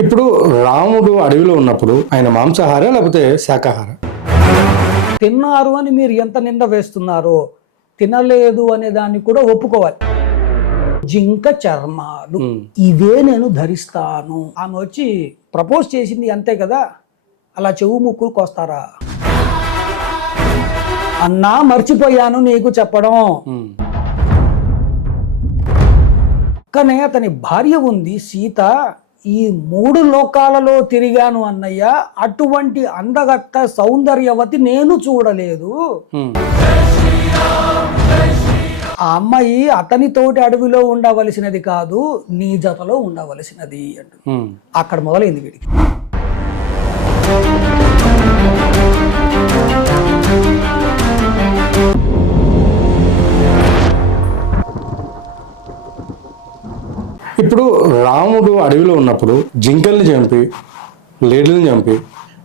ఇప్పుడు రాముడు అడవిలో ఉన్నప్పుడు ఆయన మాంసాహార లేకపోతే శాకాహార? తిన్నారు అని మీరు ఎంత నింద వేస్తున్నారో తినలేదు అనే దాన్ని కూడా ఒప్పుకోవాలి. జింక చర్మాలు ఇవే నేను ధరిస్తాను. ఆమె వచ్చి ప్రపోజ్ చేసింది అంతే కదా, అలా చెవు ముక్కులు కోస్తారా? అన్నా మర్చిపోయాను నీకు చెప్పడం. కానీ అతని భార్య ఉంది సీత. ఈ 3 లోకాలలో తిరిగాను అన్నయ్య, అటువంటి అందగత్త సౌందర్యవతి నేను చూడలేదు. ఆ అమ్మాయి అతనితోటి అడవిలో ఉండవలసినది కాదు, నీ జతలో ఉండవలసినది అంటు. అక్కడ మొదలైంది వీడికి. ఇప్పుడు రాముడు అడవిలో ఉన్నప్పుడు జింకల్ని చంపి లేడుల్ని చంపి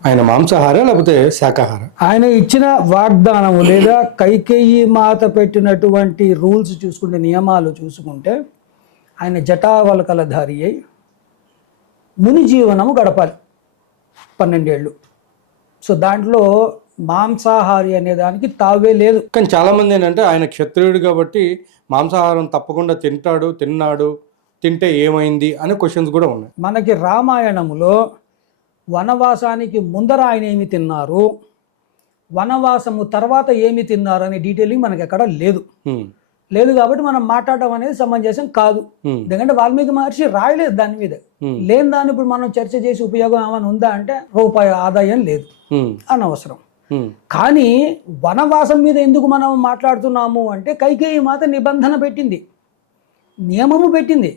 ఆయన మాంసాహార లేకపోతే శాకాహార? ఆయన ఇచ్చిన వాగ్దానము లేదా కైకేయి మాత పెట్టినటువంటి రూల్స్ చూసుకుంటే, నియమాలు చూసుకుంటే, ఆయన జటావలకలధారి అయి ముని జీవనము గడపాలి 12 ఏళ్ళు. సో దాంట్లో మాంసాహారి అనే దానికి తావే లేదు. కానీ చాలామంది ఏంటంటే ఆయన క్షత్రియుడు కాబట్టి మాంసాహారం తప్పకుండా తిన్నాడు, తింటే ఏమైంది అనే క్వశ్చన్స్ కూడా ఉన్నాయి. మనకి రామాయణములో వనవాసానికి ముందర ఆయన ఏమి తిన్నారు, వనవాసము తర్వాత ఏమి తిన్నారు అనే డీటెయిలింగ్ మనకి ఎక్కడ లేదు కాబట్టి మనం మాట్లాడడం అనేది సమంజసం కాదు. ఎందుకంటే వాల్మీకి మహర్షి రాయలేదు దాని మీద. లేని దాన్ని ఇప్పుడు మనం చర్చ చేసి ఉపయోగం ఏమైనా ఉందా అంటే రూపాయి ఆదాయం లేదు, అనవసరం. కానీ వనవాసం మీద ఎందుకు మనం మాట్లాడుతున్నాము అంటే, కైకేయి మాత నిబంధన పెట్టింది, నియమము పెట్టింది.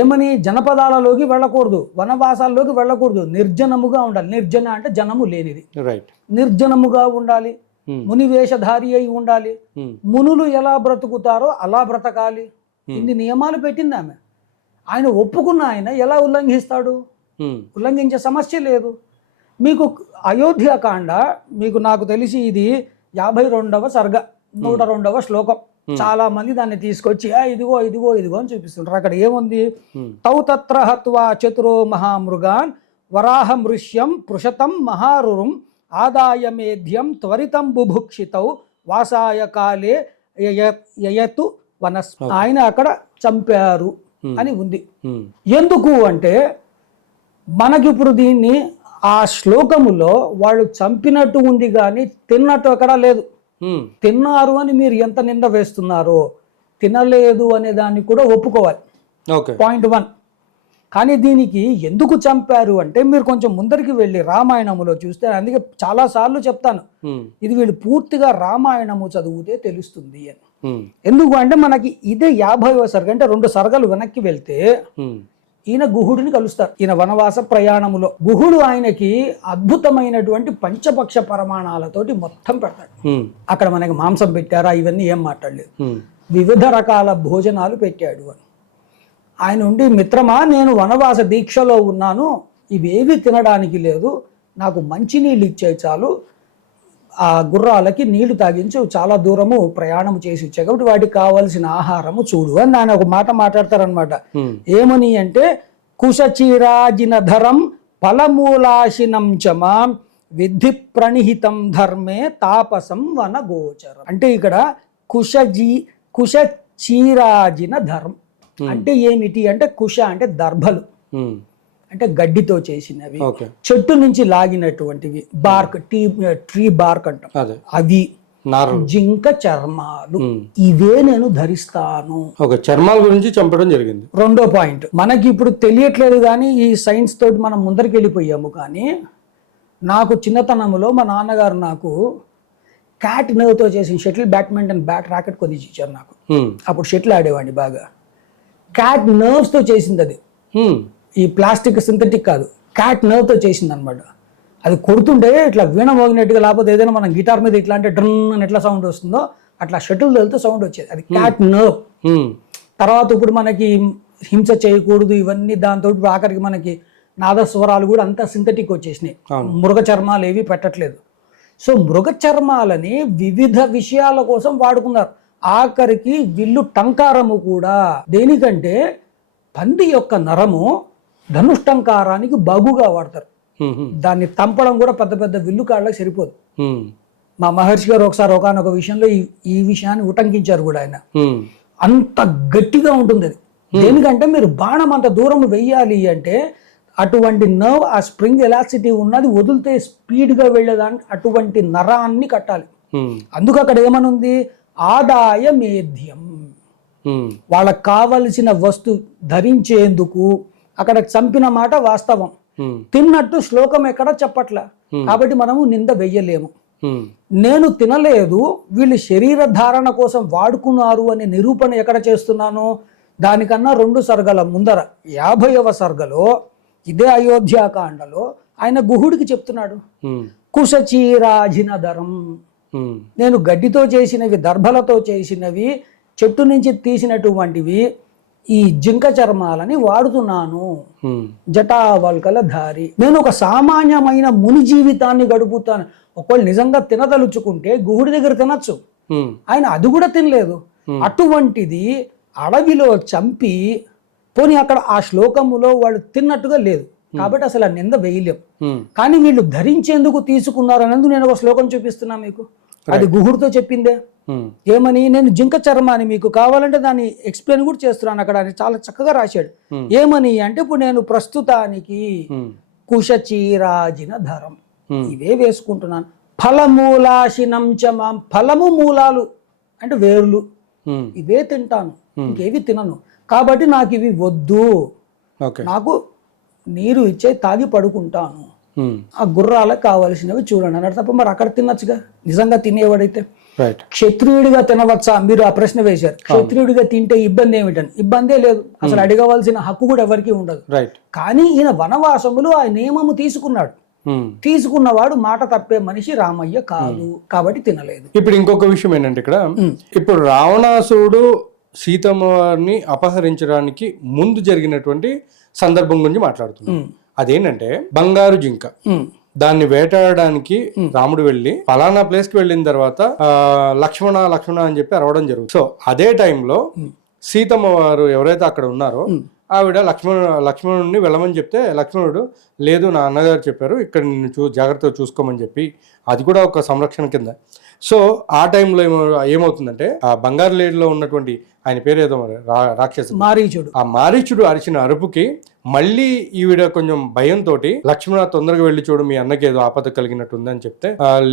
ఏమని? జనపదాలలోకి వెళ్ళకూడదు, వనవాసాల్లోకి వెళ్ళకూడదు, నిర్జనముగా ఉండాలి. నిర్జన అంటే జనము లేనిది, నిర్జనముగా ఉండాలి, ముని వేషధారి అయి ఉండాలి, మునులు ఎలా బ్రతుకుతారో అలా బ్రతకాలి. ఇన్ని నియమాలు పెట్టింది ఆమె. ఆయన ఒప్పుకున్న ఆయన ఎలా ఉల్లంఘిస్తాడు? ఉల్లంఘించే సమస్య లేదు. మీకు అయోధ్యకాండ, మీకు నాకు తెలిసి ఇది 52వ సర్గ 102వ శ్లోకం. చాలా మంది దాన్ని తీసుకొచ్చి ఇదిగో ఇదిగో ఇదిగో అని చూపిస్తుంటారు. అక్కడ ఏముంది? తౌ తత్ర హత్వా చతురో మహామృగాన్ వరాహ మృష్యం పృషతం మహారురుం ఆదాయ మేధ్యం త్వరితం బుభుక్షితౌ వాసాయ కాలే యయతు వనస్పతి. ఆయన అక్కడ చంపారు అని ఉంది. ఎందుకు అంటే, మనకిప్పుడు దీన్ని ఆ శ్లోకములో వాళ్ళు చంపినట్టు ఉంది కానీ తిన్నట్టు అక్కడ లేదు. తిన్నారు అని మీరు ఎంత నింద వేస్తున్నారో తినలేదు అనే దాన్ని కూడా ఒప్పుకోవాలి. పాయింట్ 1. కానీ దీనికి ఎందుకు చంపారు అంటే, మీరు కొంచెం ముందరికి వెళ్ళి రామాయణములో చూస్తే, అందుకే చాలా సార్లు చెప్తాను, ఇది వీళ్ళు పూర్తిగా రామాయణము చదివితే తెలుస్తుంది అని. ఎందుకు అంటే, మనకి ఇదే 50వ సర్గ అంటే 2 సర్గలు వెనక్కి వెళ్తే ఈయన గుహుడిని కలుస్తారు. ఈయన వనవాస ప్రయాణములో గుహుడు ఆయనకి అద్భుతమైనటువంటి పంచపక్ష ప్రమాణాలతోటి మొత్తం పెడతాడు. అక్కడ మనకి మాంసం పెట్టారా ఇవన్నీ ఏం మాట్లాడలేదు, వివిధ రకాల భోజనాలు పెట్టాడు అని. ఆయన ఉండి, మిత్రమా నేను వనవాస దీక్షలో ఉన్నాను, ఇవేవి తినడానికి లేదు, నాకు మంచి నీళ్ళు ఇచ్చే చాలు, ఆ గుర్రాలకి నీళ్లు తాగించు, చాలా దూరము ప్రయాణం చేసి వచ్చాయి కాబట్టి వాటికి కావలసిన ఆహారము చూడు అని ఆయన ఒక మాట మాట్లాడతారనమాట. ఏమని అంటే, కుశచీరాజినధరం ఫలమూలాశినం చమా విద్ధి ప్రణిహితం ధర్మే తాపసం వన గోచరం. అంటే ఇక్కడ కుశచీరాజిన ధరం అంటే ఏమిటి అంటే, కుశ అంటే దర్భలు, అంటే గడ్డితో చేసినవి, చెట్టు నుంచి లాగినటువంటివి, బార్క్, ట్రీ బార్క్ అంటాం, అవి. జింక చర్మాలు ఇవే నేను ధరిస్తాను. చర్మాల గురించి చంపడం జరిగింది. 2వ పాయింట్ మనకి ఇప్పుడు తెలియట్లేదు కానీ ఈ సైన్స్ తోటి మనం ముందరికి వెళ్ళిపోయాము. కానీ నాకు చిన్నతనంలో మా నాన్నగారు నాకు క్యాట్ నర్వ్తో చేసిన షటిల్ బ్యాడ్మింటన్ బ్యాట్ రాకెట్ కొని ఇచ్చారు నాకు. అప్పుడు షటిల్ ఆడేవాడిని బాగా. క్యాట్ నర్వ్స్తో చేసింది అది, ఈ ప్లాస్టిక్ సింథటిక్ కాదు, క్యాట్ నర్వ్తో చేసింది అనమాట. అది కొడుతుంటే ఇట్లా వీణ మోగినట్టుగా, లేకపోతే ఏదైనా మనం గిటార్ మీద ఇట్లా అంటే డ్రన్ అని ఎట్లా సౌండ్ వస్తుందో అట్లా షటిల్ వెళ్తే సౌండ్ వచ్చేది, అది క్యాట్ నర్వ్. తర్వాత ఇప్పుడు మనకి హింస చేయకూడదు ఇవన్నీ, దాంతో ఆఖరికి మనకి నాదస్వరాలు కూడా అంతా సింథటిక్ వచ్చేసినాయి, మృగ చర్మాలు ఏవి పెట్టట్లేదు. సో మృగ చర్మాలని వివిధ విషయాల కోసం వాడుకున్నారు. ఆఖరికి విల్లు టంకారము కూడా దేనికంటే, పంది యొక్క నరము ధనుష్టంకారానికి బగుగా వాడతారు. ఉమ్, దాన్ని తంపడం కూడా పెద్ద పెద్ద విల్లు కాళ్ళకి సరిపోదు. ఉమ్, మా మహర్షి గారు ఒకసారి ఒకనొక విషయంలో ఈ విషయాన్ని ఉటంకించారు కూడా ఆయన. ఉమ్, అంత గట్టిగా ఉంటుంది అది. దేనికంటే మీరు బాణం అంత దూరం వెయ్యాలి అంటే అటువంటి నర్వ్, ఆ స్ప్రింగ్ ఎలాసిటీ ఉన్నది వదిలితే స్పీడ్గా వెళ్ళేదానికి అటువంటి నరాన్ని కట్టాలి. ఉమ్, అందుకు అక్కడ ఏమనుంది, ఆదాయ మేధ్యం. ఉమ్, వాళ్ళకు కావలసిన వస్తు ధరించేందుకు అక్కడ చంపిన మాట వాస్తవం, ఉమ్, తిన్నట్టు శ్లోకం ఎక్కడ చెప్పట్ల. కాబట్టి మనము నింద వెయ్యలేము. ఉమ్, నేను తినలేదు, వీళ్ళు శరీర ధారణ కోసం వాడుకున్నారు అనే నిరూపణ ఎక్కడ చేస్తున్నాను, దానికన్నా 2 సర్గల ముందర 50వ సర్గలో ఇదే అయోధ్యాకాండలో ఆయన గుహుడికి చెప్తున్నాడు, ఉమ్, కుశచీరాజినధరం, ఉమ్, నేను గడ్డితో చేసినవి, దర్భలతో చేసినవి, చెట్టు నుంచి తీసినటువంటివి ఈ జింక చర్మాలని వాడుతున్నాను. ఉమ్, జటావల్కల ధారి, నేను ఒక సామాన్యమైన ముని జీవితాన్ని గడుపుతాను. ఒకవేళ నిజంగా తినదలుచుకుంటే గుహుడి దగ్గర తినచ్చు, ఉమ్, ఆయన అది కూడా తినలేదు. అటువంటిది అడవిలో చంపి, పోనీ అక్కడ ఆ శ్లోకములో వాళ్ళు తిన్నట్టుగా లేదు కాబట్టి అసలు ఆ నింద వేయలేం. ఉమ్, కానీ వీళ్ళు ధరించేందుకు తీసుకున్నారు అనేది నేను ఒక శ్లోకం చూపిస్తున్నా మీకు, అది గుహుడితో చెప్పిందే. ఉమ్, ఏమని, నేను జింక చర్మాన్ని మీకు కావాలంటే దాన్ని ఎక్స్ప్లెయిన్ కూడా చేస్తున్నాను అక్కడ, అని చాలా చక్కగా రాశాడు. ఏమని అంటే, ఇప్పుడు నేను ప్రస్తుతానికి ఉమ్, కుశచీరాజిన ధరం ఇవే వేసుకుంటున్నాను. ఫలమూలాశినం చ మాం, ఫలము మూలాలు అంటే వేర్లు, ఉమ్, ఇవే తింటాను, ఇంకేవి తినను. కాబట్టి నాకు ఇవి వద్దు, ఓకే, నాకు నీరు ఇచ్చే తాగి పడుకుంటాను, ఉమ్, ఆ గుర్రాలకు కావలసినవి చూడండి అన్నాడు. తప్ప మరి అక్కడ తినొచ్చుగా నిజంగా తినేవాడైతే. రైట్, క్షత్రియుడిగా తినవచ్చా, మీరు ఆ ప్రశ్న వేశారు. క్షత్రియుడిగా తింటే ఇబ్బంది ఏమిటని, ఇబ్బందే లేదు, అసలు అడగవలసిన హక్కు కూడా ఎవరికి ఉండదు. రైట్, కానీ ఈయన వనవాసములు ఆ నియమము తీసుకున్నాడు, ఉమ్. తీసుకున్నవాడు మాట తప్పే మనిషి రామయ్య కాదు, కాబట్టి తినలేదు. ఇప్పుడు ఇంకొక విషయం ఏంటంటే ఇక్కడ, ఇప్పుడు రావణాసురుడు సీతమ్మ వారిని అపహరించడానికి ముందు జరిగినటువంటి సందర్భం గురించి మాట్లాడుతున్నాం. అదేంటంటే బంగారు జింక, దాన్ని వేటాడడానికి రాముడు వెళ్ళి ఫలానా ప్లేస్ కి వెళ్ళిన తర్వాత లక్ష్మణ లక్ష్మణ అని చెప్పి అరవడం జరుగుతుంది. సో అదే టైంలో సీతమ్మ వారు ఎవరైతే అక్కడ ఉన్నారో ఆవిడ లక్ష్మణుడిని వెళ్ళమని చెప్తే, లక్ష్మణుడు లేదు నా అన్నగారు చెప్పారు ఇక్కడ నిన్ను జాగ్రత్తగా చూసుకోమని చెప్పి, అది కూడా ఒక సంరక్షణ కింద. సో ఆ టైంలో ఏమవుతుందంటే, ఆ బంగారు లేడిలో ఉన్నటువంటి ఆయన పేరు ఏదో మరి రాక్షసుడు మారీచుడు, ఆ మారీచుడు అరిచిన అరుపుకి మళ్ళీ ఈవిడ కొంచెం భయంతో లక్ష్మణ తొందరగా వెళ్ళి చూడు మీ అన్నకి ఏదో ఆపద కలిగినట్టుంది అని చెప్తే,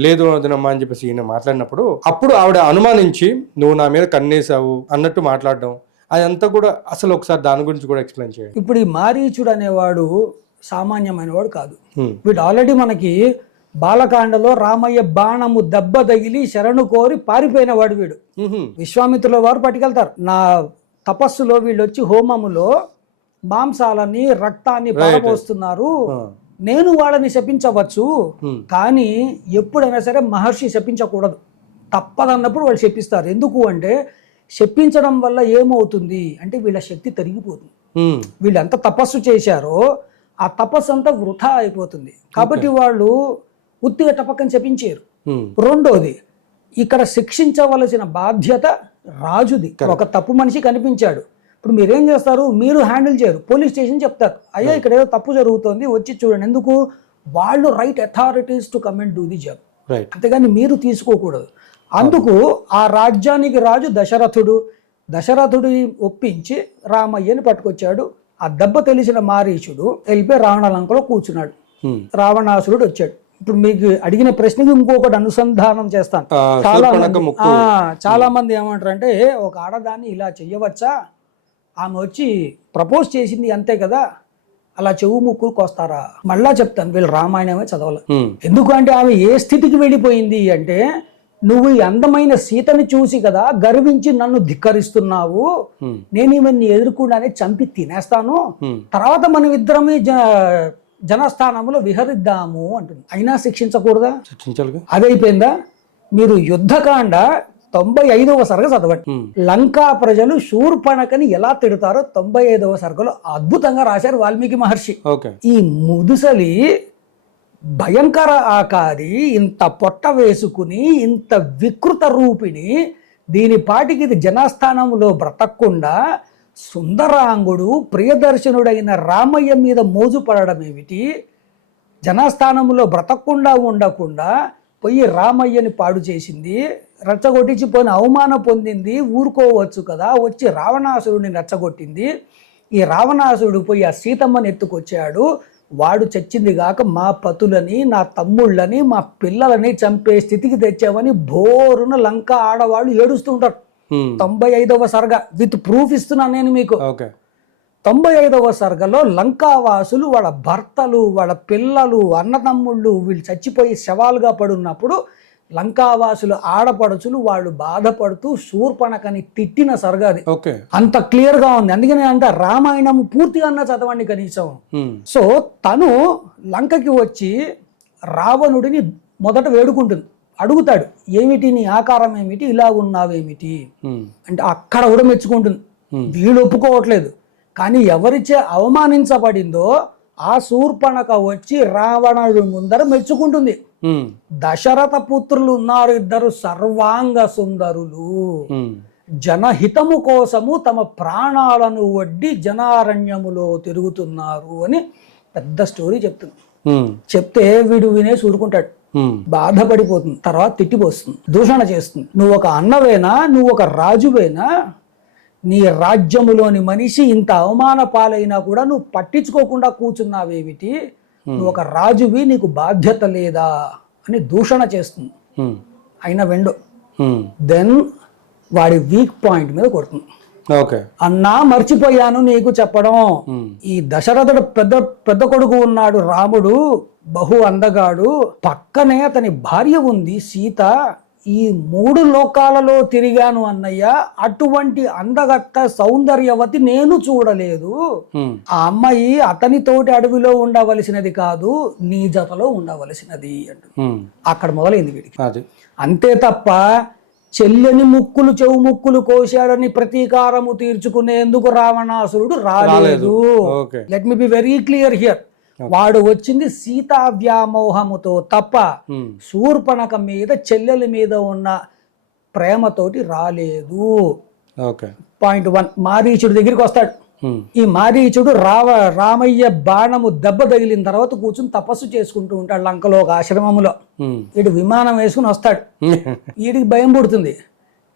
లేదు వదినమ్మా అని చెప్పేసి ఈయన మాట్లాడినప్పుడు అప్పుడు ఆవిడ అనుమానించి నువ్వు నా మీద కన్నేసావు అన్నట్టు మాట్లాడడం, అదంతా కూడా అసలు ఒకసారి దాని గురించి కూడా ఎక్స్ప్లెయిన్ చేయండి. ఇప్పుడు ఈ మారీచుడు అనేవాడు సామాన్యమైన వాడు కాదు. వీడు ఆల్రెడీ మనకి బాలకాండలో రామయ్య బాణము దెబ్బ తగిలి శరణు కోరి పారిపోయిన వాడు వీడు. విశ్వామిత్రుల వారు పట్టుకెళ్తారు, నా తపస్సులో వీళ్ళు వచ్చి హోమములో మాంసాలని రక్తాన్ని పారబోస్తున్నారు, నేను వాళ్ళని శపించవచ్చు కానీ ఎప్పుడైనా సరే మహర్షి శపించకూడదు, తప్పదన్నప్పుడు వాళ్ళు శపిస్తారు. ఎందుకు అంటే శపించడం వల్ల ఏమవుతుంది అంటే వీళ్ళ శక్తి తరిగిపోతుంది. వీళ్ళు ఎంత తపస్సు చేశారో ఆ తపస్సు అంతా వృధా అయిపోతుంది. కాబట్టి వాళ్ళు ఉత్తిగా టపక్కని శపించారు. రెండోది, ఇక్కడ శిక్షించవలసిన బాధ్యత రాజుది. ఒక తప్పు మనిషి కనిపించాడు, ఇప్పుడు మీరేం చేస్తారు, మీరు హ్యాండిల్ చేయరు, పోలీస్ స్టేషన్ చెప్తారు, అయ్యా ఇక్కడ ఏదో తప్పు జరుగుతుంది వచ్చి చూడండి. ఎందుకు, వాళ్ళు right authorities to come and do the job, అంతేగాని మీరు తీసుకోకూడదు. అందుకు ఆ రాజ్యానికి రాజు దశరథుడిని ఒప్పించి రామయ్యని పట్టుకొచ్చాడు. ఆ దెబ్బ తెలిసిన మారీచుడు వెళ్ళిపోయి రావణలంకలో కూర్చున్నాడు. రావణాసురుడు వచ్చాడు. ఇప్పుడు మీకు అడిగిన ప్రశ్నకి ఇంకొకటి అనుసంధానం చేస్తాను. చాలా మంది ఏమంటారు అంటే, ఒక ఆడదాన్ని ఇలా చెయ్యవచ్చా, ఆమె వచ్చి ప్రపోజ్ చేసింది అంతే కదా, అలా చెవు ముక్కులు కోస్తారా? మళ్ళా చెప్తాను, వీళ్ళు రామాయణమే చదవాలి. ఎందుకంటే ఆమె ఏ స్థితికి వెళ్ళిపోయింది అంటే, నువ్వు ఈ అందమైన సీతని చూసి కదా గర్వించి నన్ను ధిక్కరిస్తున్నావు, నేను ఇవన్నీ ఎదుర్కొండానే చంపి తినేస్తాను, తర్వాత మనం ఇద్దరమే జనస్థానంలో విహరిద్దాము అంటుంది. అయినా శిక్షించకూడదా? అదైపోయిందా? మీరు యుద్ధకాండ 95వ సర్గ చదవండి. లంకా ప్రజలు శూర్పణకని ఎలా తిడతారో 95వ సర్గలో అద్భుతంగా రాశారు వాల్మీకి మహర్షి. ఈ ముదుసలి భయంకర ఆకారి, ఇంత పొట్ట వేసుకుని, ఇంత వికృత రూపిణి, దీని పాటికి ఇది జనస్థానంలో బ్రతకకుండా సుందరాంగుడు ప్రియదర్శనుడైన రామయ్య మీద మోజు పడడం ఏమిటి? జనస్థానంలో బ్రతకకుండా ఉండకుండా పోయి రామయ్యని పాడు చేసింది, రెచ్చగొట్టించి పోయిన అవమానం పొందింది, ఊరుకోవచ్చు కదా. వచ్చి రావణాసురుడిని రెచ్చగొట్టింది. ఈ రావణాసురుడు పోయి ఆ సీతమ్మని ఎత్తుకొచ్చాడు. వాడు చచ్చింది కాక మా పతులని, నా తమ్ముళ్ళని, మా పిల్లలని చంపే స్థితికి తెచ్చామని బోరున లంక ఆడవాళ్ళు ఏడుస్తూ ఉంటారు. 95వ సర్గ విత్ ప్రూఫ్ ఇస్తున్నాను నేను మీకు. 95వ సర్గలో లంకావాసులు వాళ్ళ భర్తలు, వాళ్ళ పిల్లలు, అన్నతమ్ముళ్ళు వీళ్ళు చచ్చిపోయి శవాలుగా పడున్నప్పుడు లంకావాసులు ఆడపడుచులు వాళ్ళు బాధపడుతూ శూర్పణకని తిట్టిన సర్గ అది. అంత క్లియర్ గా ఉంది. అందుకని అంటే రామాయణం పూర్తిగా అన్న చదవండి కనీసం. సో తను లంకకి వచ్చి రావణుడిని మొదట వేడుకుంటుంది, అడుగుతాడు ఏమిటి నీ ఆకారం ఏమిటి, ఇలా ఉన్నావేమిటి అంటే అక్కడ కూడా మెచ్చుకుంటుంది. వీళ్ళు ఒప్పుకోవట్లేదు. కానీ ఎవరిచే అవమానించబడిందో ఆ శూర్పణక వచ్చి రావణుడి ముందర మెచ్చుకుంటుంది. దశరథ పుత్రులు ఉన్నారు ఇద్దరు సర్వాంగ సుందరులు, జనహితము కోసము తమ ప్రాణాలను వడ్డి జనారణ్యములో తిరుగుతున్నారు అని పెద్ద స్టోరీ చెప్తుంది. చెప్తే వీడు వినేసి ఊరుకుంటాడు, బాధపడిపోతుంది, తర్వాత తిట్టిపోస్తుంది, దూషణ చేస్తుంది. నువ్వు ఒక అన్నవేనా, నువ్వు ఒక రాజువేనా, నీ రాజ్యములోని మనిషి ఇంత అవమాన పాలైనా కూడా నువ్వు పట్టించుకోకుండా కూర్చున్నావేమిటి, నువ్వు ఒక రాజువి, నీకు బాధ్యత లేదా అని దూషణ చేస్తుంది. అయినా వెండు దెన్ వాడి వీక్ పాయింట్ మీద కొడుతుంది. అన్నా మర్చిపోయాను నీకు చెప్పడం, ఈ దశరథుడు పెద్ద కొడుకు ఉన్నాడు రాముడు, బహు అందగాడు, పక్కనే అతని భార్య ఉంది సీత, ఈ 3 లోకాలలో తిరిగాను అన్నయ్య, అటువంటి అందగత్త సౌందర్యవతి నేను చూడలేదు. ఆ అమ్మాయి అతనితోటి అడవిలో ఉండవలసినది కాదు, నీ జతలో ఉండవలసినది అంటు. అక్కడ మొదలైంది వీడికి. అంతే తప్ప చెల్లెని ముక్కులు చెవు ముక్కులు కోశాడని ప్రతీకారము తీర్చుకునేందుకు రావణాసురుడు రాలేదు. Let me be very clear here. వాడు వచ్చింది సీతా వ్యామోహముతో తప్ప శూర్పణక మీద చెల్లెల మీద ఉన్న ప్రేమతోటి రాలేదు. పాయింట్ 1. మారీచుడి దగ్గరికి వస్తాడు. ఈ మారీచుడు రామయ్య బాణము దెబ్బ తగిలిన తర్వాత కూర్చుని తపస్సు చేసుకుంటూ ఉంటాడు లంకలో ఒక ఆశ్రమములో. వీడు విమానం వేసుకుని వస్తాడు. వీడికి భయం పుడుతుంది.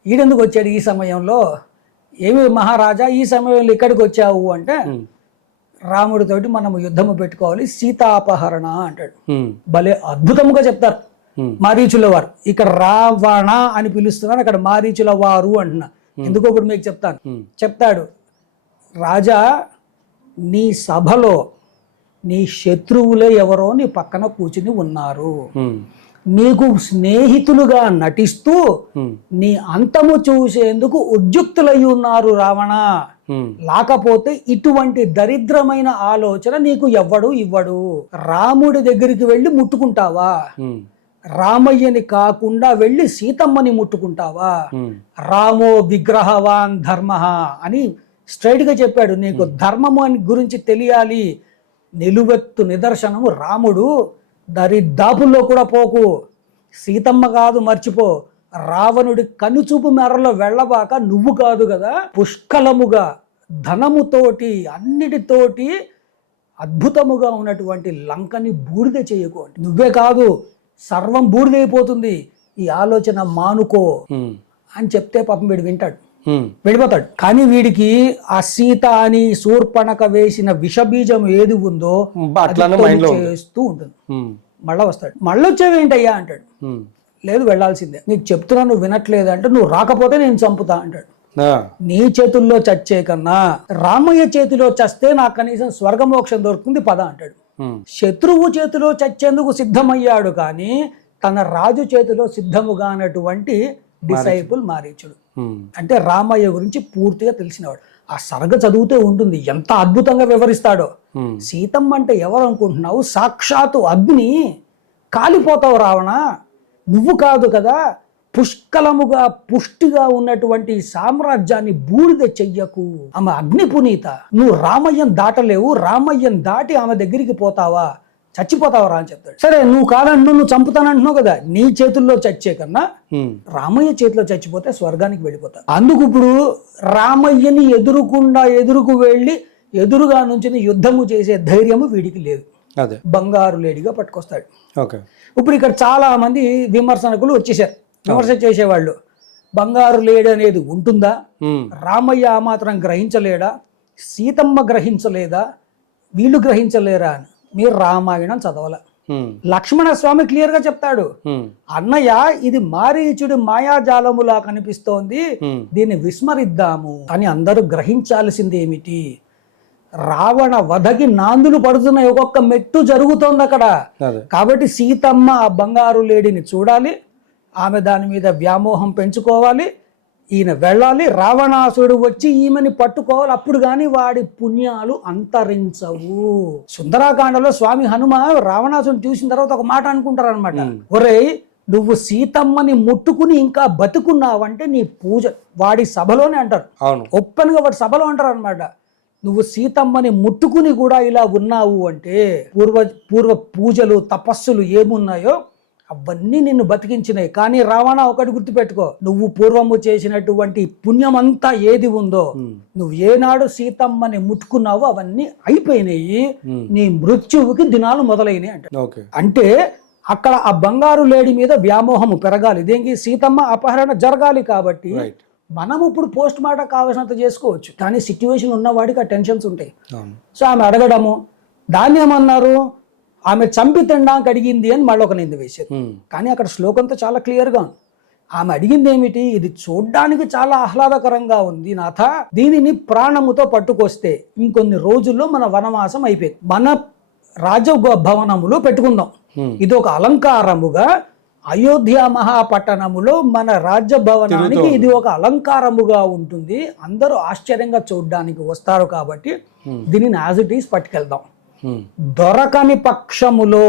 ఈడెందుకు వచ్చాడు ఈ సమయంలో, ఏమి మహారాజా ఈ సమయంలో ఇక్కడికి వచ్చావు అంటే, రాముడితోటి మనము యుద్ధము పెట్టుకోవాలి, సీతాపహరణ అంటాడు. భలే అద్భుతముగా చెప్తారు మారీచుల వారు. ఇక్కడ రావణ అని పిలుస్తున్నారు, అక్కడ మారీచుల వారు అంటున్నా. ఎందుకో ఇప్పుడు మీకు చెప్తాడు, రాజా నీ సభలో నీ శత్రువులే ఎవరో నీ పక్కన కూర్చుని ఉన్నారు, నీకు స్నేహితులుగా నటిస్తూ నీ అంతము చూసేందుకు ఉద్యుక్తులై ఉన్నారు రావణ. లేకపోతే ఇటువంటి దరిద్రమైన ఆలోచన నీకు ఎవ్వడు ఇవ్వడు. రాముడి దగ్గరికి వెళ్ళి ముట్టుకుంటావా, రామయ్యని కాకుండా వెళ్ళి సీతమ్మని ముట్టుకుంటావా, రామో విగ్రహవాన్ ధర్మ అని స్ట్రైట్ గా చెప్పాడు. నీకు ధర్మము అని గురించి తెలియాలి, నిలువెత్తు నిదర్శనము రాముడు, దరిదాపుల్లో కూడా పోకు, సీతమ్మ కాదు మర్చిపో, రావణుడి కనుచూపు మేరలో వెళ్ళబాక, నువ్వు కాదు కదా పుష్కలముగా ధనముతోటి అన్నిటితోటి అద్భుతముగా ఉన్నటువంటి లంకని బూడిద చేయకు, నువ్వే కాదు సర్వం బూడిదైపోతుంది, ఈ ఆలోచన మానుకో అని చెప్తే పాపం వీడు వింటాడు, వెళ్ళిపోతాడు. కానీ వీడికి ఆ సీత అని శూర్పణక వేసిన విషబీజం ఏది ఉందో చేస్తూ ఉంటుంది. మళ్ళా వస్తాడు, మళ్ళీ వచ్చేవేంటయ్యా అంటాడు. లేదు వెళ్ళాల్సిందే, నీకు చెప్తున్నా నువ్వు వినట్లేదు అంటే, నువ్వు రాకపోతే నేను చంపుతా అంటాడు. నీ చేతుల్లో చచ్చే కన్నా రామయ్య చేతిలో చస్తే నాకు కనీసం స్వర్గమోక్షం దొరుకుతుంది పద అంటాడు. శత్రువు చేతిలో చచ్చేందుకు సిద్ధమయ్యాడు, కానీ తన రాజు చేతిలో సిద్ధముగానటువంటి డిసైపుల్ మారీచుడు. అంటే రామయ్య గురించి పూర్తిగా తెలిసినవాడు. ఆ సర్గ చదివితే ఉంటుంది ఎంత అద్భుతంగా వివరిస్తాడో. సీతమ్మ అంటే ఎవరు అనుకుంటున్నావు, సాక్షాత్తు అగ్ని, కాలిపోతావు రావణ, నువ్వు కాదు కదా, పుష్కలముగా పుష్టిగా ఉన్నటువంటి సామ్రాజ్యాన్ని బూడిద చెయ్యకు, ఆమె అగ్ని పునీత, నువ్వు రామయ్యం దాటలేవు, రామయ్యం దాటి ఆమె దగ్గరికి పోతావా, చచ్చిపోతావరా అని చెప్తాడు. సరే నువ్వు కాదంటున్నావు, నువ్వు చంపుతానంటున్నావు కదా, నీ చేతుల్లో చచ్చే కన్నా రామయ్య చేతిలో చచ్చిపోతే స్వర్గానికి వెళ్ళిపోతా. అందుకు ఇప్పుడు రామయ్యని ఎదురుకు వెళ్ళి ఎదురుగా నుంచి యుద్ధము చేసే ధైర్యము వీడికి లేదు. అదే బంగారు లేడిగా పట్టుకొస్తాడు. ఓకే. ఇప్పుడు ఇక్కడ చాలా మంది విమర్శకులు వచ్చేసారు, విమర్శ చేసేవాళ్ళు. బంగారు లేడి అనేది ఉంటుందా, రామయ్య ఆ మాత్రం గ్రహించలేడా, సీతమ్మ గ్రహించలేదా, వీళ్ళు గ్రహించలేరా అని మీరు రామాయణం చదవాల. లక్ష్మణ స్వామి క్లియర్ గా చెప్తాడు, అన్నయ్య ఇది మారీచుడి మాయాజాలములా కనిపిస్తోంది, దీన్ని విస్మరిద్దాము అని. అందరూ గ్రహించాల్సింది ఏమిటి, రావణ వధకి నాందులు పడుతున్నాయి, ఒక్కొక్క మెట్టు జరుగుతోంది అక్కడ. కాబట్టి సీతమ్మ ఆ బంగారు లేడిని చూడాలి, ఆమె దాని మీద వ్యామోహం పెంచుకోవాలి, ఈయన వెళ్ళాలి, రావణాసుడు వచ్చి ఈమెని పట్టుకోవాలి, అప్పుడు కానీ వాడి పుణ్యాలు అంతరించవు. సుందరాకాండలో స్వామి హనుమ రావణాసుడిని చూసిన తర్వాత ఒక మాట అనుకుంటారు అనమాట, ఒరేయ్ నువ్వు సీతమ్మని ముట్టుకుని ఇంకా బతుకున్నావంటే నీ పూజ, వాడి సభలోనే అంటారు, ఓపెన్ గా వాడి సభలో అంటారు అనమాట, నువ్వు సీతమ్మని ముట్టుకుని కూడా ఇలా ఉన్నావు అంటే పూర్వ పూజలు తపస్సులు ఏమున్నాయో అవన్నీ నిన్ను బతికించినాయి. కానీ రావణ ఒకటి గుర్తుపెట్టుకో, నువ్వు పూర్వము చేసినటువంటి పుణ్యమంతా ఏది ఉందో, నువ్వు ఏనాడు సీతమ్మని ముట్టుకున్నావో అవన్నీ అయిపోయినాయి, నీ మృత్యువుకి దినాలు మొదలైనవి అంటే. అంటే అక్కడ ఆ బంగారు లేడి మీద వ్యామోహము పెరగాలి, దేనికి సీతమ్మ అపహరణ జరగాలి. కాబట్టి మనం ఇప్పుడు పోస్ట్ మార్టం కావాల్సినంత చేసుకోవచ్చు, కానీ సిచ్యువేషన్ ఉన్నవాడికి ఆ టెన్షన్స్ ఉంటాయి. సో ఆమె అడగడము, దాన్ని ఏమన్నారు, ఆమె చంపి తినడానికి అడిగింది అని మళ్ళీ ఒక నింద వేశారు. కానీ అక్కడ శ్లోకంతో చాలా క్లియర్గా ఉంది, ఆమె అడిగింది ఏమిటి, ఇది చూడ్డానికి చాలా ఆహ్లాదకరంగా ఉంది నాథ, దీనిని ప్రాణముతో పట్టుకొస్తే ఇంకొన్ని రోజుల్లో మన వనవాసం అయిపోయింది, మన రాజభవనములో పెట్టుకుందాం, ఇది ఒక అలంకారముగా అయోధ్య మహాపట్టణములో మన రాజ్యభవనానికి ఇది ఒక అలంకారముగా ఉంటుంది, అందరూ ఆశ్చర్యంగా చూడడానికి వస్తారు, కాబట్టి దీనిని యాజ్ ఇట్ ఈస్ పట్టుకెళ్దాం. దొరకని పక్షములో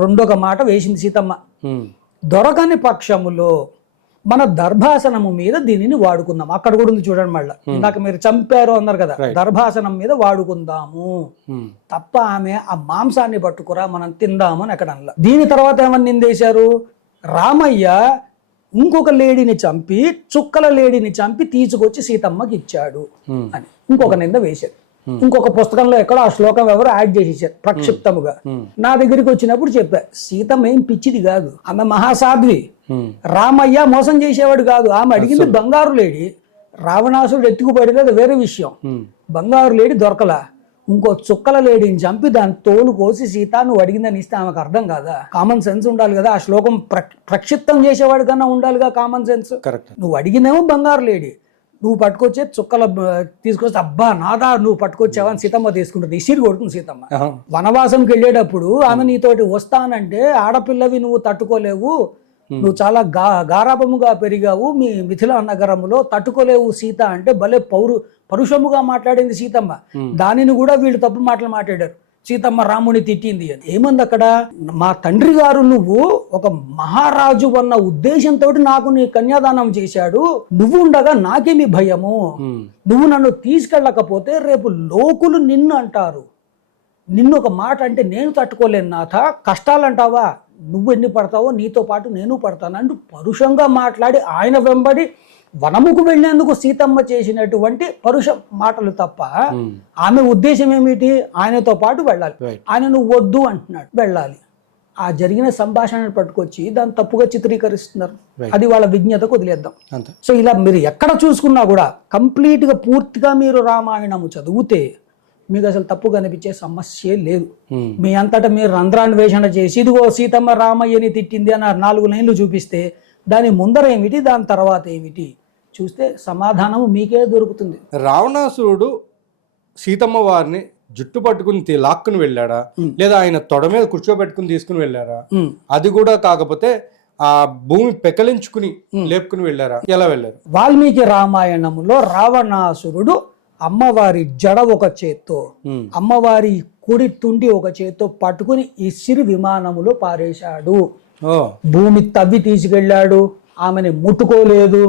రెండొక మాట వేసింది సీతమ్మ, దొరకని పక్షములో మన దర్భాసనము మీద దీనిని వాడుకుందాం. అక్కడ కూడా ఉంది చూడండి, మళ్ళీ ఇందాక మీరు చంపారు అన్నారు కదా, దర్భాసనం మీద వాడుకుందాము తప్ప ఆమె ఆ మాంసాన్ని పట్టుకురా మనం తిందాము అని అక్కడ అనలా. దీని తర్వాత ఏమని నిందేశారు, రామయ్య ఇంకొక లేడీని చంపి చుక్కల లేడీని చంపి తీసుకొచ్చి సీతమ్మకి ఇచ్చాడు అని ఇంకొక నింద వేశారు. ఇంకొక పుస్తకంలో ఎక్కడో ఆ శ్లోకం ఎవరు యాడ్ చేసేసారు ప్రక్షిప్తముగా. నా దగ్గరికి వచ్చినప్పుడు చెప్పా, సీతమ్మ ఏం పిచ్చిది కాదు, ఆమె మహాసాధ్వి, రామయ్య మోసం చేసేవాడు కాదు, ఆమె అడిగింది బంగారు లేడి, రావణాసుడు ఎత్తుకుపడింది అది వేరే విషయం, బంగారు లేడి దొరకలా, ఇంకో చుక్కల లేడీని చంపి దాని తోలు కోసి సీత నువ్వు అడిగిందని ఇస్తే ఆమెకు అర్థం కాదా, కామన్ సెన్స్ ఉండాలి కదా, ఆ శ్లోకం ప్రక్షిప్తం చేసేవాడి కన్నా ఉండాలిగా కామన్ సెన్స్. నువ్వు అడిగినేమో బంగారు లేడి, నువ్వు పట్టుకొచ్చే చుక్కల తీసుకొస్తే అబ్బా నాదా నువ్వు పట్టుకొచ్చావని సీతమ్మ తీసుకుంటుంది, ఇసిరి కొడుతుంది సీతమ్మ. వనవాసంకి వెళ్ళేటప్పుడు ఆమె నీతోటి వస్తానంటే ఆడపిల్లవి నువ్వు తట్టుకోలేవు, నువ్వు చాలా గారాభముగా పెరిగావు మీ మిథిలా నగరములో, తట్టుకోలేవు సీత అంటే భలే పరుషముగా మాట్లాడింది సీతమ్మ. దానిని కూడా వీళ్ళు తప్పు మాటలు మాట్లాడారు, సీతమ్మ రాముని తిట్టింది అని. ఏమంది అక్కడ, మా తండ్రి గారు నువ్వు ఒక మహారాజు అన్న ఉద్దేశంతో నాకు నీ కన్యాదానం చేశాడు, నువ్వు ఉండగా నాకేమి భయము, నువ్వు నన్ను తీసుకెళ్ళకపోతే రేపు లోకులు నిన్ను అంటారు, నిన్ను ఒక మాట అంటే నేను తట్టుకోలేను నాథ, కష్టాలంటావా నువ్వు ఎన్ని పడతావో నీతో పాటు నేను పడతాను అంటూ పరుషంగా మాట్లాడి ఆయన వెంబడి వనముకు వెళ్ళేందుకు సీతమ్మ చేసినటువంటి పరుష మాటలు తప్ప ఆమె ఉద్దేశం ఏమిటి, ఆయనతో పాటు వెళ్ళాలి, ఆయన నువ్వు వద్దు అంటున్నాడు వెళ్ళాలి. ఆ జరిగిన సంభాషణను పట్టుకొచ్చి దాన్ని తప్పుగా చిత్రీకరిస్తున్నారు, అది వాళ్ళ విజ్ఞతకు వదిలేద్దాం. సో ఇలా మీరు ఎక్కడ చూసుకున్నా కూడా కంప్లీట్గా పూర్తిగా మీరు రామాయణము చదివితే మీకు అసలు తప్పు కనిపించే సమస్య లేదు. మీ అంతటా మీరు రంధ్రాన్వేషణ చేసి ఇదిగో సీతమ్మ రామయ్యని తిట్టింది అని 4 లైన్లు చూపిస్తే దాని ముందర ఏమిటి దాని తర్వాత ఏమిటి చూస్తే సమాధానము మీకే దొరుకుతుంది. రావణాసురుడు సీతమ్మ వారిని జుట్టు పట్టుకుని లాక్కుని వెళ్ళాడా, లేదా ఆయన తొడ మీద కూర్చోబెట్టుకుని తీసుకుని వెళ్ళారా, అది కూడా కాకపోతే ఆ భూమి పెకలించుకుని లేపుకుని వెళ్ళారా, ఎలా వెళ్ళారు? వాల్మీకి రామాయణంలో రావణాసురుడు అమ్మవారి జడ ఒక చేత్తో అమ్మవారి కుడి తుండి ఒక చేత్తో పట్టుకుని ఇసిరి విమానములో పారేశాడు, భూమి తవ్వి తీసుకెళ్ళాడు, ఆమెని ముట్టుకోలేదు.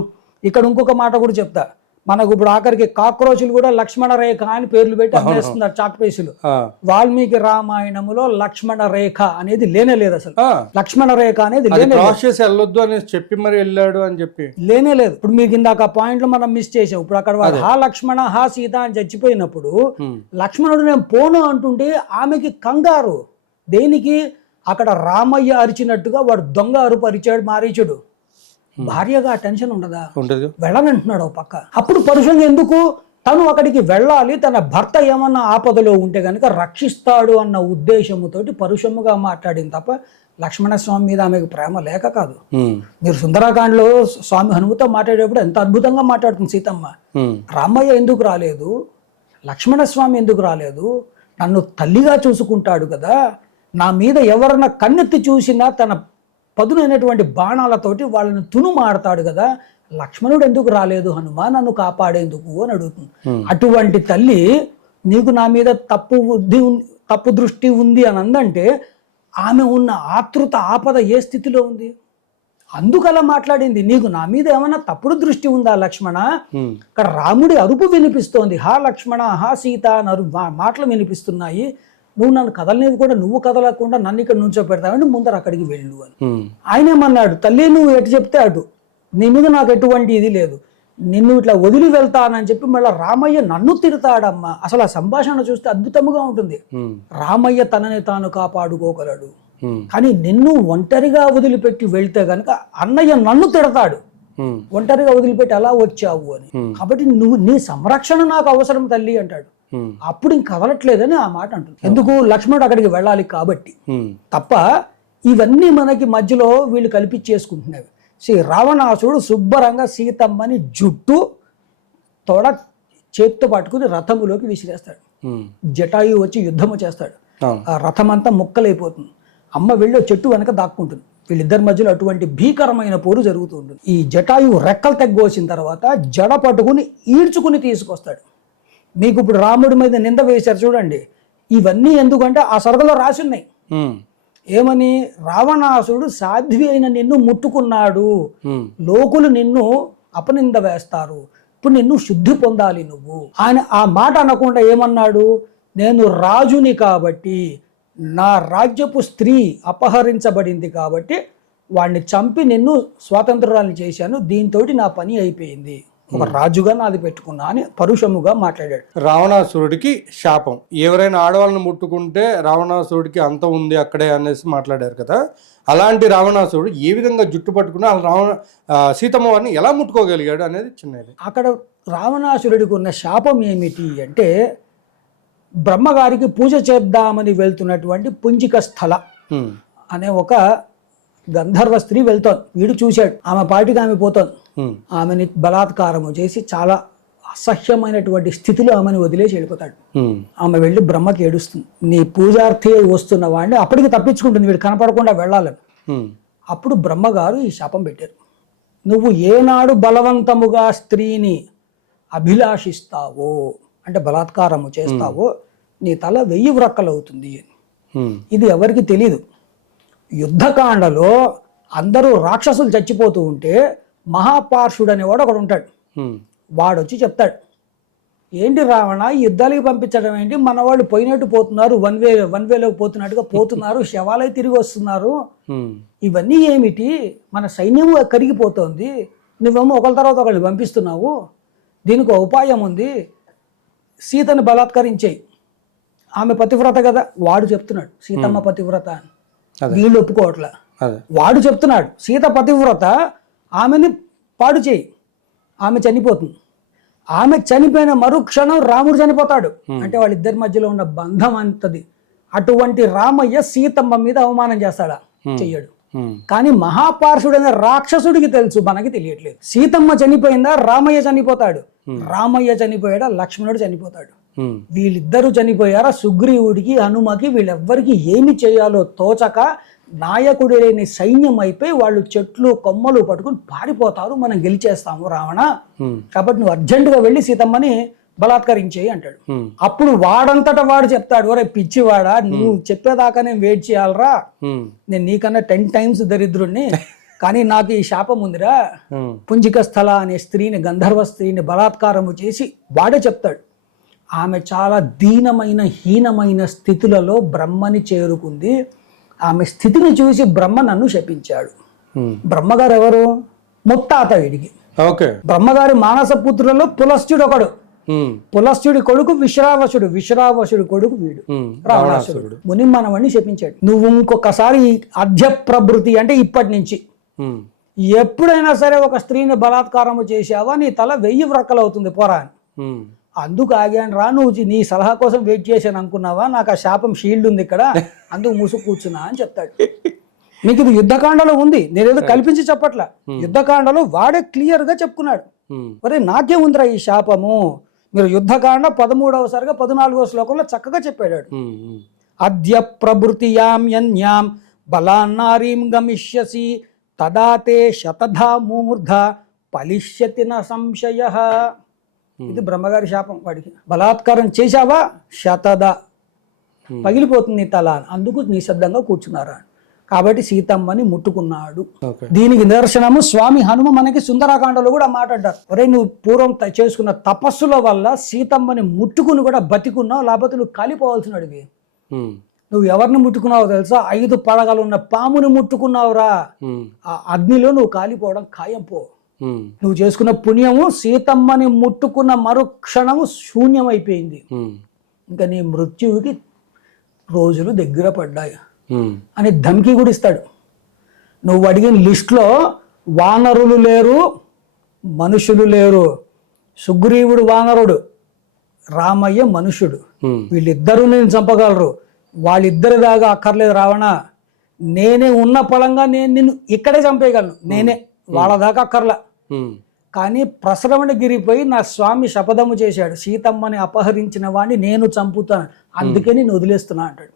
ఇక్కడ ఇంకొక మాట కూడా చెప్తా, మనకు ఇప్పుడు ఆఖరికి కాక్రోచులు కూడా లక్ష్మణ రేఖ అని పేర్లు పెట్టి అమ్మేస్తున్నారు చాక్ పీసులు. వాల్మీకి రామాయణములో లక్ష్మణ రేఖ అనేది లేనే లేదు అసలు. లక్ష్మణ రేఖ అనేది వెళ్ళొద్దు అని చెప్పి మరి వెళ్ళాడు అని చెప్పి లేనే లేదు. ఇప్పుడు మీకు ఇందాక పాయింట్ లో మనం మిస్ చేసాం. ఇప్పుడు అక్కడ వాడు హా లక్ష్మణ హా సీత అని చచ్చిపోయినప్పుడు లక్ష్మణుడు నేను పోను అంటుంటే ఆమెకి కంగారు. దేనికి? అక్కడ రామయ్య అరిచినట్టుగా వాడు దొంగ అరుపు అరిచాడు మారీచుడు. భార్యగా టెన్షన్ ఉండదా? వెళ్ళనంటున్నాడు ఒక పక్క. అప్పుడు పరుషంగా ఎందుకు? తను అక్కడికి వెళ్ళాలి, తన భర్త ఏమన్నా ఆపదలో ఉంటే కనుక రక్షిస్తాడు అన్న ఉద్దేశముతోటి పరుషముగా మాట్లాడింది తప్ప లక్ష్మణస్వామి మీద ఆమెకు ప్రేమ లేక కాదు. మీరు సుందరాకాండలో స్వామి హనుమతో మాట్లాడేటప్పుడు ఎంత అద్భుతంగా మాట్లాడుతుంది సీతమ్మ. రామయ్య ఎందుకు రాలేదు, లక్ష్మణస్వామి ఎందుకు రాలేదు, నన్ను తల్లిగా చూసుకుంటాడు కదా, నా మీద ఎవరన్నా కన్నెత్తి చూసినా తన పదునైనటువంటి బాణాలతోటి వాళ్ళని తునుమాడతాడు కదా, లక్ష్మణుడు ఎందుకు రాలేదు హనుమ నన్ను కాపాడేందుకు అని అడుగుతుంది. అటువంటి తల్లి నీకు నా మీద తప్పు దృష్టి ఉంది అని అందంటే ఆమె ఉన్న ఆతృత ఆపద ఏ స్థితిలో ఉంది? అందుకలా మాట్లాడింది. నీకు నా మీద ఏమన్నా తప్పుడు దృష్టి ఉందా లక్ష్మణ? ఇక్కడ రాముడి అరుపు వినిపిస్తోంది, హా లక్ష్మణ హా సీత అని మాటలు వినిపిస్తున్నాయి. నువ్వు నన్ను కదలనేది కూడా నువ్వు కదలకుండా నన్ను ఇక్కడ నుంచో పెడతావని ముందర అక్కడికి వెళ్ళు అని. ఆయన ఏమన్నాడు, తల్లి నువ్వు ఎటు చెప్తే అటు, నీ మీద నాకు ఎటువంటి ఇది లేదు, నిన్ను ఇట్లా వదిలి వెళ్తానని చెప్పి మళ్ళీ రామయ్య నన్ను తిడతాడమ్మా. అసలు ఆ సంభాషణ చూస్తే అద్భుతంగా ఉంటుంది. రామయ్య తనని తాను కాపాడుకోగలడు, కానీ నిన్ను ఒంటరిగా వదిలిపెట్టి వెళ్తే గనక అన్నయ్య నన్ను తిడతాడు, ఒంటరిగా వదిలిపెట్టి అలా వచ్చావు అని. కాబట్టి నీ సంరక్షణ నాకు అవసరం తల్లి అంటాడు. అప్పుడు ఇంక కదలట్లేదని ఆ మాట అంటుంది. ఎందుకు? లక్ష్మణుడు అక్కడికి వెళ్ళాలి కాబట్టి తప్ప ఇవన్నీ మనకి మధ్యలో వీళ్ళు కల్పించేసుకుంటున్నారు. రావణాసుడు శుభ్రంగా సీతమ్మని జుట్టు తోడ చేత్తో పట్టుకుని రథములోకి విసిరేస్తాడు. జటాయు వచ్చి యుద్ధము చేస్తాడు. ఆ రథం అంతా ముక్కలైపోతుంది. అమ్మ వెళ్ళి చెట్టు వెనక దాక్కుంటుంది. వీళ్ళిద్దరి మధ్యలో అటువంటి భీకరమైన పోరు జరుగుతూ ఉంటుంది. ఈ జటాయు రెక్కలు తెగ్గోసిన తర్వాత జడ పట్టుకుని ఈడ్చుకుని తీసుకొస్తాడు. మీకు ఇప్పుడు రాముడి మీద నింద వేశారు చూడండి. ఇవన్నీ ఎందుకంటే ఆ సొరగలో రాసి ఉన్నాయి. ఏమని? రావణాసుడు సాధ్వి అయిన నిన్ను ముట్టుకున్నాడు, లోకులు నిన్ను అపనింద వేస్తారు, ఇప్పుడు నిన్ను శుద్ధి పొందాలి నువ్వు. ఆయన ఆ మాట అనకుండా ఏమన్నాడు? నేను రాజుని కాబట్టి, నా రాజ్యపు స్త్రీ అపహరించబడింది కాబట్టి వాడిని చంపి నిన్ను స్వాతంత్రాన్ని చేశాను, దీంతో నా పని అయిపోయింది, ఒక రాజుగా నాది పెట్టుకున్నా అని పరుషముగా మాట్లాడాడు. రావణాసురుడికి శాపం, ఎవరైనా ఆడవాళ్ళని ముట్టుకుంటే రావణాసురుడికి అంత ఉంది అక్కడే అనేసి మాట్లాడారు కదా. అలాంటి రావణాసురుడు ఏ విధంగా జుట్టు పట్టుకున్నా సీతమ్మ వారిని ఎలా ముట్టుకోగలిగాడు అనేది చిన్నది. అక్కడ రావణాసురుడికి ఉన్న శాపం ఏమిటి అంటే, బ్రహ్మగారికి పూజ చేద్దామని వెళ్తున్నటువంటి పుంజిక స్థల అనే ఒక గంధర్వ స్త్రీ వెళ్తోంది. వీడు చూశాడు, ఆమె పాటికి ఆమె పోతోంది. ఆమెని బలాత్కారము చేసి చాలా అసహ్యమైనటువంటి స్థితిలో ఆమెను వదిలేసి వెళ్ళిపోతాడు. ఆమె వెళ్ళి బ్రహ్మకి ఏడుస్తుంది, నీ పూజార్థి వస్తున్న వాడిని అప్పటికి తప్పించుకుంటుంది, వీడు కనపడకుండా వెళ్ళాలని. అప్పుడు బ్రహ్మగారు ఈ శాపం పెట్టారు, నువ్వు ఏనాడు బలవంతముగా స్త్రీని అభిలాషిస్తావో అంటే బలాత్కారము చేస్తావో నీ తల 1000 వ్రక్కలవుతుంది అని. ఇది ఎవరికి తెలీదు. యుద్ధకాండలో అందరూ రాక్షసులు చచ్చిపోతూ ఉంటే మహాపార్షుడు అనేవాడు ఒకడు ఉంటాడు. వాడు వచ్చి చెప్తాడు, ఏంటి రావణ ఈ యుద్ధాలకి పంపించడం ఏంటి, మన వాళ్ళు పోయినట్టు పోతున్నారు, వన్ వేలోకి పోతున్నట్టుగా పోతున్నారు, శవాలై తిరిగి వస్తున్నారు, ఇవన్నీ ఏమిటి, మన సైన్యము కరిగిపోతుంది, నువ్వేమో ఒకరి తర్వాత ఒకళ్ళు పంపిస్తున్నావు, దీనికి ఉపాయం ఉంది, సీతను బలాత్కరించేయి, ఆమె పతివ్రత కదా. వాడు చెప్తున్నాడు సీతమ్మ పతివ్రత అని, వీళ్ళు ఒప్పుకోవట్లే. వాడు చెప్తున్నాడు సీత పతివ్రత, ఆమెని పాడు చేయి, ఆమె చనిపోతుంది. ఆమె చనిపోయిన మరుక్షణం రాముడు చనిపోతాడు. అంటే వాళ్ళిద్దరి మధ్యలో ఉన్న బంధం అంతది. అటువంటి రామయ్య సీతమ్మ మీద అవమానం చేస్తాడా? చెయ్యడు. కానీ మహాపార్షుడైన రాక్షసుడికి తెలుసు, మనకి తెలియట్లేదు. సీతమ్మ చనిపోయిందా, రామయ్య చనిపోతాడు. రామయ్య చనిపోయాడా, లక్ష్మణుడు చనిపోతాడు. వీళ్ళిద్దరూ చనిపోయారా, సుగ్రీవుడికి హనుమకి వీళ్ళెవ్వరికి ఏమి చేయాలో తోచక నాయకుడు లేని సైన్యం అయిపోయి వాళ్ళు చెట్లు కొమ్మలు పట్టుకుని పారిపోతారు, మనం గెలిచేస్తాము రావణ, కాబట్టి నువ్వు అర్జెంటుగా వెళ్ళి సీతమ్మని బలాత్కరించేయి అంటాడు. అప్పుడు వాడంతటా వాడు చెప్తాడు, ఒరే పిచ్చివాడా, నువ్వు చెప్పేదాకా నేను వెయిట్ చేయాలరా, నేను నీకన్నా 10 times దరిద్రుణ్ణి, కానీ నాకు ఈ శాపం ఉందిరా, ఉమ్, పుంజిక స్థల అనే స్త్రీని, గంధర్వ స్త్రీని బలాత్కారము చేసి వాడే చెప్తాడు. ఆమె చాలా దీనమైన హీనమైన స్థితులలో బ్రహ్మని చేరుకుంది. ఆమె స్థితిని చూసి బ్రహ్మ నన్ను శపించాడు. ఉమ్. బ్రహ్మగారు ఎవరు? ముత్తాత వీడికి. ఓకే. బ్రహ్మగారి మానస పుత్రులలో పులస్త్యుడు ఒకడు. ఉమ్, పులస్త్యుడి కొడుకు విశ్రావసుడు, విశ్రావసుడి కొడుకు వీడు ఉమ్, రావణాసురుడు. ముని మనవణ్ణి శపించాడు. నువ్వు ఇంకొకసారి అధ్య ప్రభృతి అంటే ఇప్పటి నుంచి ఉమ్, ఎప్పుడైనా సరే ఒక స్త్రీని బలాత్కారము చేసావా నీ తల 1000 వ్రక్కలు అవుతుంది పోరా అని. ఉమ్, అందుకు ఆగాను రా, నువ్వు నీ సలహా కోసం వెయిట్ చేశాను అనుకున్నావా? నాకు ఆ శాపం షీల్డ్ ఉంది ఇక్కడ, అందుకు మూసు కూర్చున్నా అని చెప్తాడు. మీకు ఇది యుద్ధకాండలో ఉంది, నేనేదో కల్పించి చెప్పట్లా. యుద్ధకాండలో వాడే క్లియర్ గా చెప్పుకున్నాడు. ఉమ్, ఒరే నాకే ఉందిరా ఈ శాపము. మీరు యుద్ధకాండ 13వ సరిగా 14వ శ్లోకంలో చక్కగా చెప్పాడు. ఉమ్, ఉమ్, అద్య ప్రభృతియాం యన్యాం బలాన్నారీం గమిష్యసి తదాతే శతధా మూర్ధ ఫలిష్యతి న సంశయః. ఇది బ్రహ్మగారి శాపం. వాడికి బలాత్కారం చేశావా శతద పగిలిపోతుంది నీ తల, అందుకు నిశ్శబ్దంగా కూర్చున్నారా. కాబట్టి సీతమ్మని ముట్టుకున్నాడు. ఓకే. దీనికి నిదర్శనము స్వామి హనుమ మనకి సుందరకాండలో కూడా మాట్లాడ్డారు. ఒరే నువ్వు పూర్వం చేసుకున్న తపస్సుల వల్ల సీతమ్మని ముట్టుకుని కూడా బతికున్నావు, లేకపోతే నువ్వు కాలిపోవాల్సినడివి. ఉమ్, నువ్వు ఎవరిని ముట్టుకున్నావో తెలుసా? 5 పడగలు ఉన్న పాముని ముట్టుకున్నావురా. ఉమ్, ఆ అగ్నిలో నువ్వు కాలిపోవడం ఖాయం పో. ఉమ్, నువ్వు చేసుకున్న పుణ్యము సీతమ్మని ముట్టుకున్న మరుక్షణము శూన్యమైపోయింది. ఉమ్, ఇంకా నీ మృత్యువుకి రోజులు దగ్గర పడ్డాయి ఉమ్, అని ధమ్కి కూడా ఇస్తాడు. నువ్వు అడిగిన లిస్టులో వానరులు లేరు, మనుషులు లేరు. సుగ్రీవుడు వానరుడు, రామయ్య మనుషుడు. ఉమ్, వీళ్ళిద్దరూ నేను చంపగలరు. వాళ్ళిద్దరి దాకా అక్కర్లేదు రావణ. నేనే ఉన్న పళంగా నేను నిన్ను ఇక్కడే చంపేయగలను, నేనే, వాళ్ళ దాకా అక్కర్లా. ఉమ్, కానీ ప్రసరవణగిరిపై నా స్వామి శపథము చేశాడు, సీతమ్మని అపహరించిన వాడిని నేను చంపుతాను, అందుకే నేను వదిలేస్తున్నా అంటాడు.